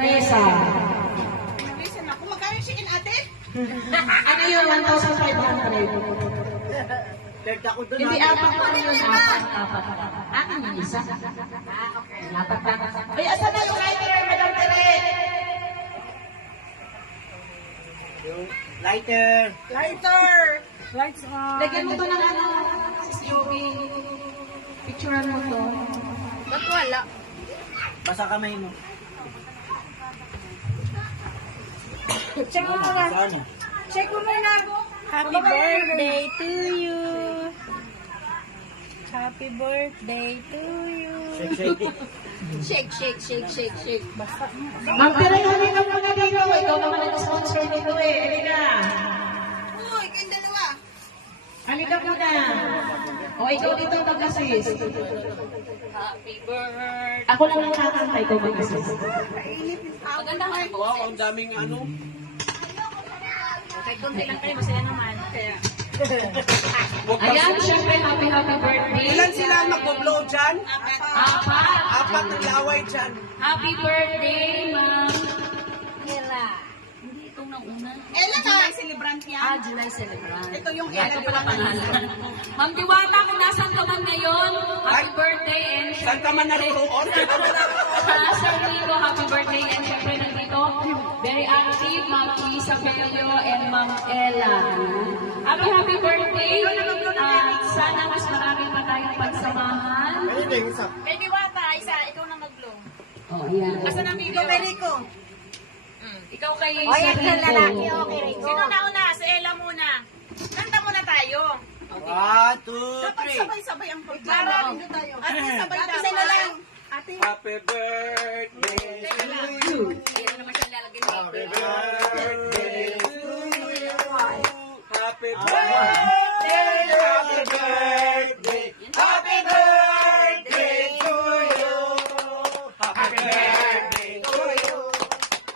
Teresa. Listen ako, magkano yung chicken ate? Ano yun? 1,500. Third ako doon. Hindi, apat pa yun. Apat. Akin yung isa. Okay. Apat na. Ay, asan na yung lighter, Madam Tere? Yung lighter. Lighter! Lights on. Lagyan mo to ng ano, Sis Joey. Picturean mo to. Ba't wala? Basa kamay mo. Check mo muna. Saan eh? Check mo muna. Happy birthday to you. Happy birthday to you. Shake, shake. Shake. Basta. Ma'am Tere, halika mo na dito. Ikaw naman ang sponsor nito eh. Halika. Uy, kayong dalawa. Halika mo na. O, ikaw dito mag-assist. Happy birthday. Ako lang ang kakanta, ikaw mag-assist. Maganda nga. Wow, ang daming ano. Kahit konti lang kayo, masaya naman. Kaya. Ayan, syempre, happy birthday. Ilan sila ang magbo-blow dyan? Apat. Apat ng laway dyan. Happy birthday, ma'am. Ella. Hindi itong nauna. Ella ka. July celebrant yan. July celebrant. Ito yung Yeah, Ella ito pala Diwata. pangalan. Ma'am Diwata, kung nasan ka man ngayon, happy birthday and Saan ka man naroon? Sa Rico, happy birthday and syempre nandito, very active, Ma'am Isabelio and Ma'am Ella. Happy birthday! At sana mas marami pa tayong pagsamahan. Kay Diwata, isa, ikaw na mag-blow. Oh, ayan. Asan ang video? Kay Rico. Ikaw kay O, yan Sir ka Rico. lalaki. Okay, Rico. Sino na una? Si Ella muna. Kanta muna tayo. 1, 2, Dapat 3. sabay-sabay ang pagkara. Tayo. Ate, sabay dapat. Ate, na lang. Ate, Happy birthday to you. Ayan naman siya lalagyan ng Happy birthday to you. Happy birthday. Happy birthday. Happy birthday to you. Happy birthday to you.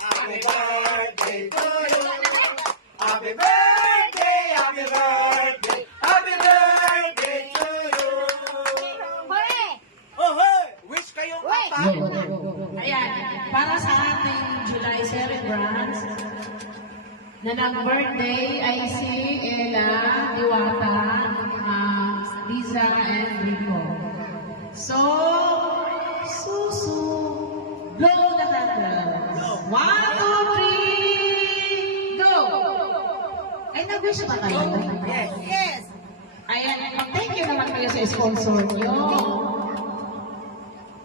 Happy birthday to you. Happy birthday. Happy birthday. Happy birthday to you. Hoy! Oh, hey! Wish kayong apat. Ayan, para sa ating July celebrants, na nag-birthday ay si Ella, Diwata, Liza, and Rico. So, susu, blow the candles. 1, 2, 3, go! Ay, nag-wish ba kayo? Yes. Yes! Ayan, thank you naman kayo sa sponsor nyo.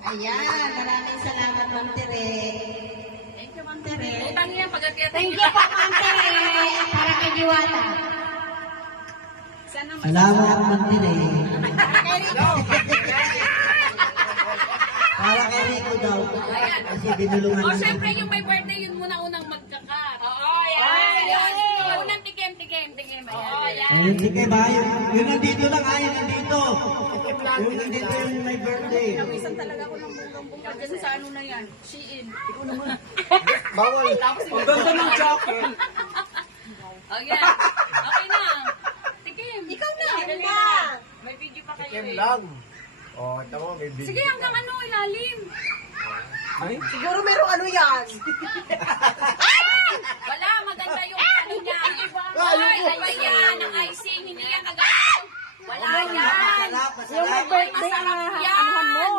Ayan, maraming salamat, Ma'am Tere. Thank you, Ma'am Tere. Thank you po, Ma'am Tere. Para kay Diwata. Salamat, Mantire. Kay Rico. Para kay Rico daw. Kasi binulungan O, namin. syempre yung may birthday, yun muna unang magkakat. Oo, Ay, yan. yung unang tikim. Ayan. Ayun, sige ba? Yung nandito lang, ayun nandito. Yung nandito yung may birthday. Isang talaga ako ng bungang-bunga dyan sa ano na yan. Shein. Bawal. Ang ganda ng jacket. O, yan. Okay na. Tikim. Ikaw na. Dali Ano na. May video pa kayo eh. lang. Oh, ito mo, may Sige, hanggang ano, ilalim. Siguro merong ano yan. Wala, maganda yung ano niya. Ay, iba yan. Ang icing, hindi yan kagaya. Wala yan. Yung may birthday na anuhan mo.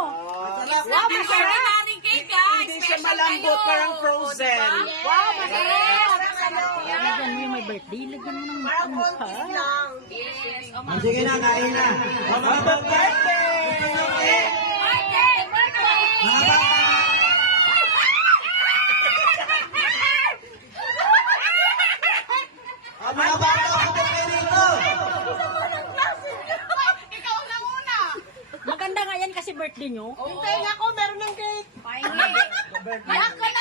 Wow, masarap. Nating cake, guys. Hindi siya Special malambot, kayo. parang frozen. Wow, masarap. Yan. Parang kontis lang. Yes. O, Oh, sige na, kain na. Happy birthday! birthday! Birthday! Ang mga bata ko po kay Rico. Ikaw na una. Maganda nga yan kasi birthday nyo. Hintayin ako, meron ng cake. Yak ka na